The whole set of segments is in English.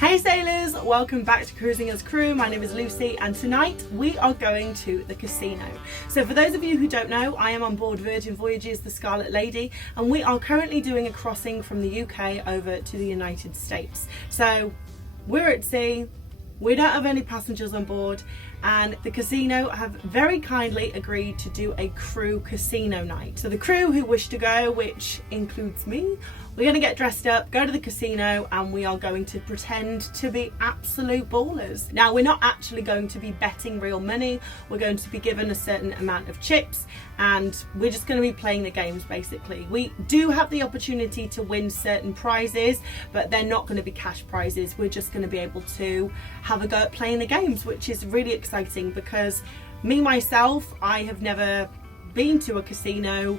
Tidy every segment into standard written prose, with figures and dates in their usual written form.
Hey sailors, welcome back to Cruising as Crew. My name is Lucy and tonight we are going to the casino. So for those of you who don't know, I am on board Virgin Voyages, the Scarlet Lady, and we are currently doing a crossing from the UK over to the United States. So we're at sea, we don't have any passengers on board, and the casino have very kindly agreed to do a crew casino night. So the crew who wish to go, which includes me, we're going to get dressed up, go to the casino, and we are going to pretend to be absolute ballers. Now, we're not actually going to be betting real money. We're going to be given a certain amount of chips, and we're just going to be playing the games, basically. We do have the opportunity to win certain prizes, but they're not going to be cash prizes. We're just going to be able to have a go at playing the games, which is really exciting because myself, I have never been to a casino.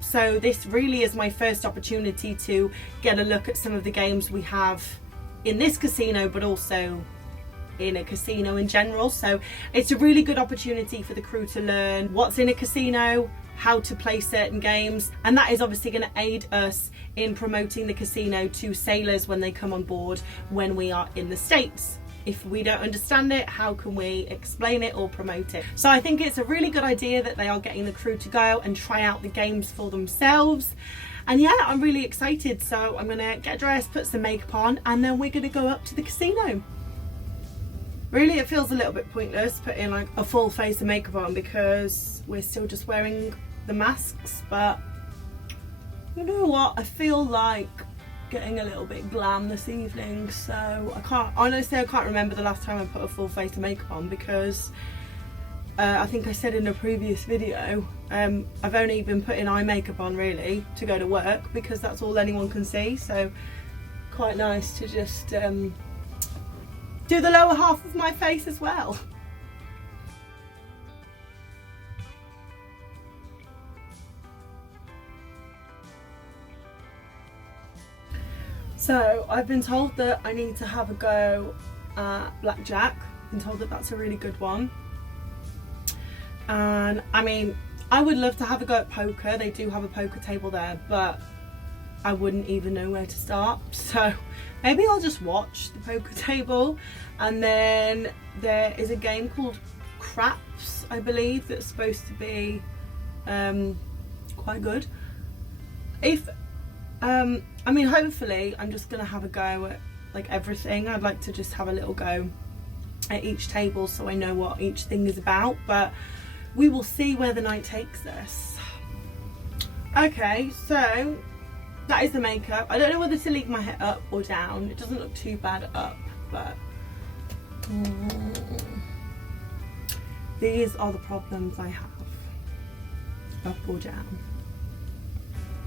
So this really is my first opportunity to get a look at some of the games we have in this casino, but also in a casino in general. So it's a really good opportunity for the crew to learn what's in a casino, how to play certain games, and that is obviously going to aid us in promoting the casino to sailors when they come on board when we are in the States. If we don't understand it, how can we explain it or promote it? So I think it's a really good idea that they are getting the crew to go and try out the games for themselves. And yeah, I'm really excited. So I'm gonna get dressed, put some makeup on, and then we're gonna go up to the casino. Really, it feels a little bit pointless putting like a full face of makeup on because we're still just wearing the masks, but you know what? I feel like getting a little bit glam this evening, so honestly I can't remember the last time I put a full face of makeup on because I think I said in a previous video I've only been putting eye makeup on really to go to work because that's all anyone can see, so quite nice to just do the lower half of my face as well. So I've been told that I need to have a go at blackjack. I've been told that that's a really good one. And I mean, I would love to have a go at poker. They do have a poker table there, but I wouldn't even know where to start. So maybe I'll just watch the poker table. And then there is a game called Craps, I believe, that's supposed to be quite good. I mean, hopefully I'm just gonna have a go at like everything. I'd like to just have a little go at each table so I know what each thing is about, but we will see where the night takes us. Okay, so that is the makeup. I don't know whether to leave my hair up or down. It doesn't look too bad up, but these are the problems I have. Up or down?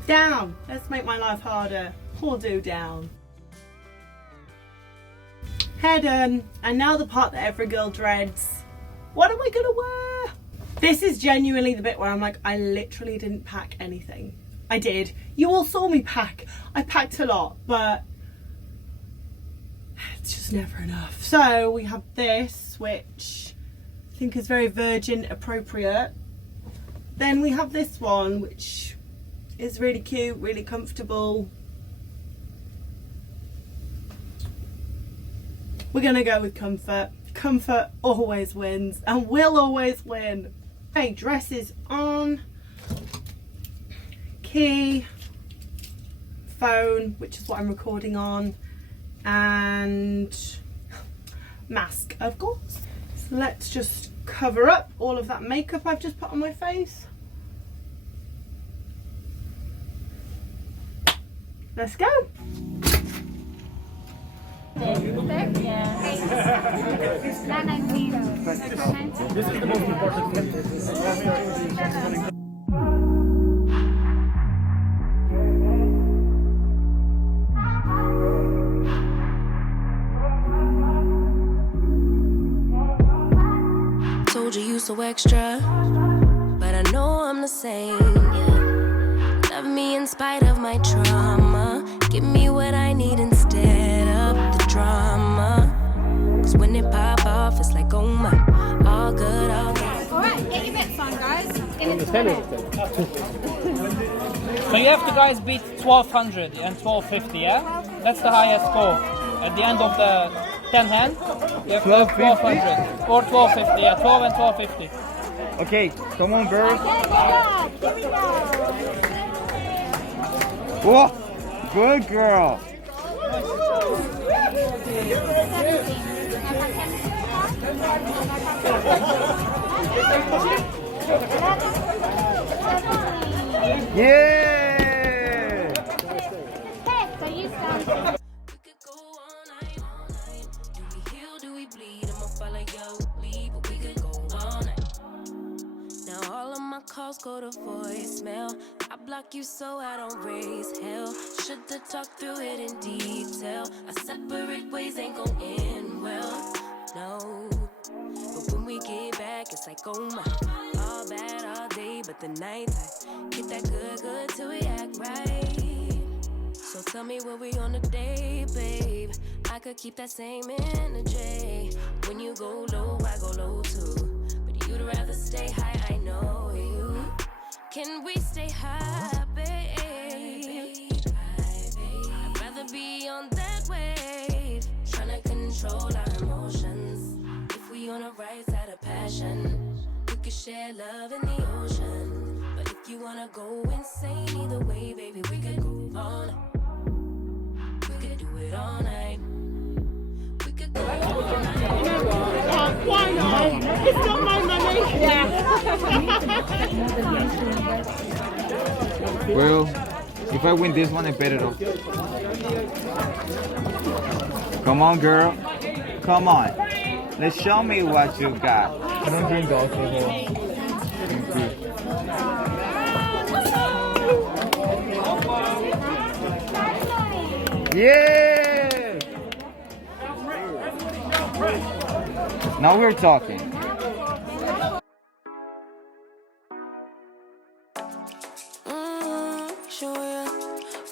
Down! Let's make my life harder. We'll do down. Hair done. And now the part that every girl dreads. What am I gonna wear? This is genuinely the bit where I'm like, I literally didn't pack anything. I did. You all saw me pack. I packed a lot, but it's just never enough. So we have this, which I think is very Virgin appropriate. Then we have this one, which is really cute, really comfortable. We're gonna go with comfort. Comfort always wins and will always win. Okay, dresses on, key, phone, which is what I'm recording on, and mask, of course. So let's just cover up all of that makeup I've just put on my face. Let's go. This is the most important thing. Told you you so extra, but I know I'm the same. Yeah. Love me in spite of my trauma. Give me what I need instead of the drama. Cause when it pop off, it's like, oh my, all good, all good. Alright, get your bits on, guys. It's So you have to guys beat 1200 and 1250, yeah? That's the highest score. At the end of the 10 hand, you have to have 1200 or 1250, yeah, 12 and 1250. Okay, come on, girl. Here we go. Whoa, good girl. Yeah! So you start. We could go all night, all night. Do we heal, do we bleed? I'ma follow your lead, but we could go all night. Now all of my calls go to voicemail. I block you so I don't raise hell. Should've talked through it in detail. Our separate ways ain't gon' end well, no. But when we get back, it's like, oh my. All bad all day, but the night time get that good, good till we act right. So tell me what we on today, babe. I could keep that same energy. When you go low, I go low too. But you'd rather stay high, I know you. Can we stay high, babe? I'd rather be on that wave. Tryna control our emotions. If we on the right side of passion, we could share love in the ocean. But if you wanna go insane either way, baby, we could go all night. We could do it all night. We could go all night. Why not? It's not my money. Well, if I win this one, I bet it off. Come on, girl. Come on. Let's show me what you got. I don't drink alcohol. Yeah! Now we're talking. Show ya.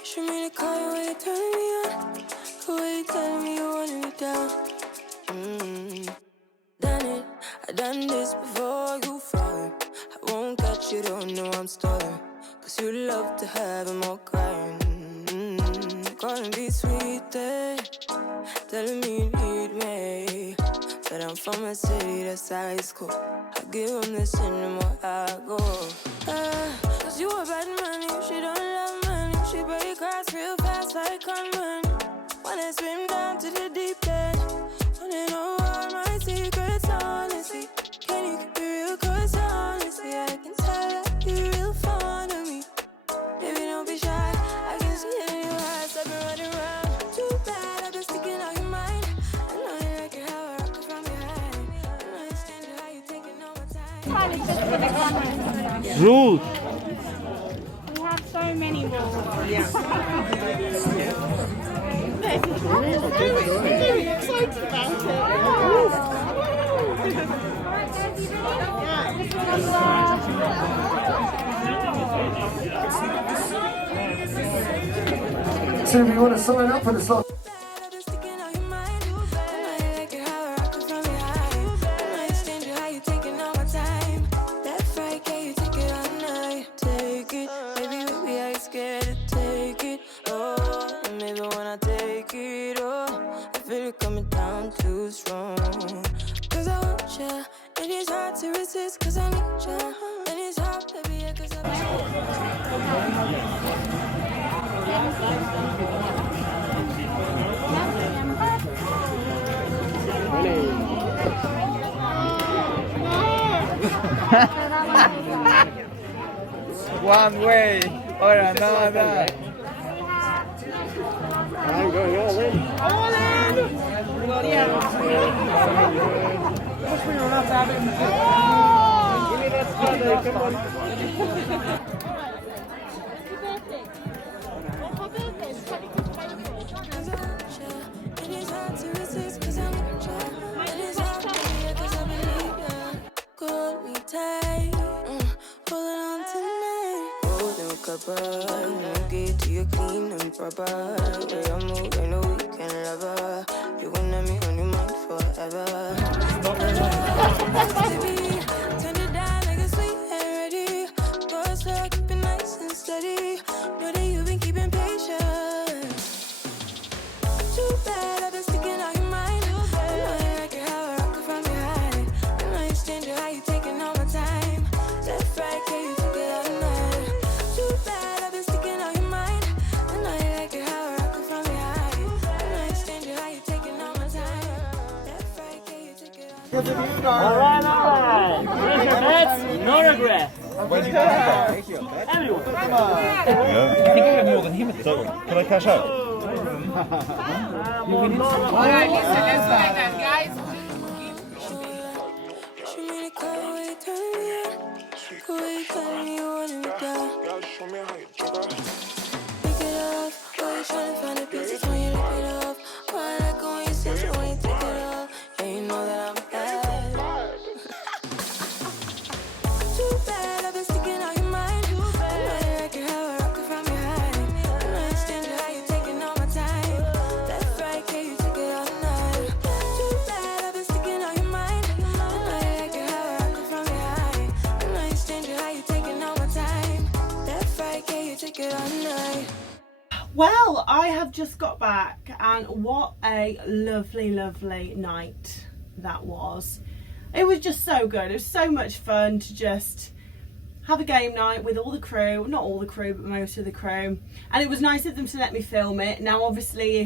Show me the call you when you turn me on. The way you tell me you want me down. Done it. I done this before you fall. I won't catch you, don't know I'm stalling. Cause you love to have them all crying. Calling me sweet, telling me you need me. But I'm from a city that's high school. I give them this and the more I go. Cause you a bad man, she don't love money. She break grass real fast like conman. Wanna swim down to the deep end. Wanna know all my secrets, honestly. Can you keep it real? Cause honestly, I can tell that you're real fond of me. Baby, don't be shy. I can see it in your eyes. I've been running around. Too bad, I've been sticking out your mind. I know you like it how I rock it from behind. I know you stand it how you taking all my time. Rules. We have so many rules. Very excited about So if you want to sign up for the song. Cause I need you, and it's hard, baby, yeah, cause I One way or another. I'm going all in. All in! Give me that spot, come on. Get to your clean and proper. Way I move, I know you can love her. You gon' have me on your mind forever. Baby, turn it down like a sweet and ready. What have you been keeping patience? Too bad I've been sticking out your mind. I know you like it how I rock it from behind. I know you stranger, how you taking all my time. Left, right, can you take it all night? Too bad I've been sticking out your mind. I know you like it how I rock it from behind. I know you stranger, how you taking all my time. Left, right, can you take it all night? Alright. Finish your bets, no regret. Everyone. So, can I cash out? Alright, listen, let's play that, guys. She made it call when you turn me on. Cool when you tell me you wanted me down. Pick it up, why you tryna find the pieces when you lick it up? Why I like it when you sit it when you take it off? Yeah, you know that I'm bad. Too bad I've been sticking out your mind. I know you like it how I rock it from behind. I know you stranger, how you taking all my time. Left, right, can you take it all night? Too bad I've been sticking out your mind. I know you like it how I rock it from behind. I know you stranger, how you taking all my time. Left, right, can you take it all night? Well, I have just got back and what a lovely, lovely night that was. It was just so good. It was so much fun to just have a game night with all the crew, not all the crew, but most of the crew. And it was nice of them to let me film it. Now, obviously,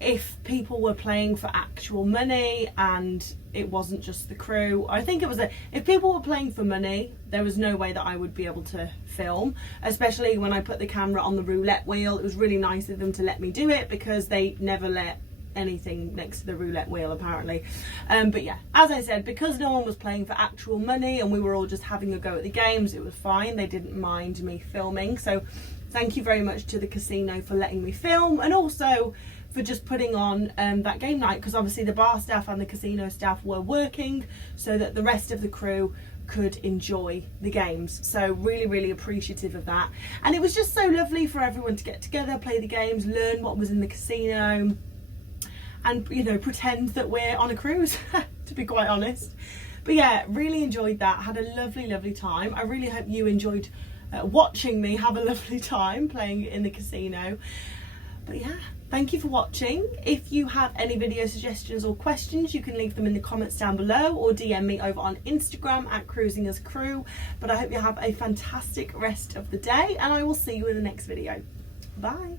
if people were playing for actual money and it wasn't just the crew, I think it was if people were playing for money, there was no way that I would be able to film, especially when I put the camera on the roulette wheel. It was really nice of them to let me do it because they never let anything next to the roulette wheel apparently. But yeah, as I said, because no one was playing for actual money and we were all just having a go at the games, it was fine. They didn't mind me filming, so thank you very much to the casino for letting me film, and also for just putting on that game night, because obviously the bar staff and the casino staff were working so that the rest of the crew could enjoy the games. So really, really appreciative of that. And it was just so lovely for everyone to get together, play the games, learn what was in the casino, and, you know, pretend that we're on a cruise, to be quite honest. But yeah, really enjoyed that. Had a lovely, lovely time. I really hope you enjoyed watching me have a lovely time playing in the casino. But yeah, thank you for watching. If you have any video suggestions or questions, you can leave them in the comments down below or DM me over on Instagram at Cruising as Crew. But I hope you have a fantastic rest of the day, and I will see you in the next video. Bye.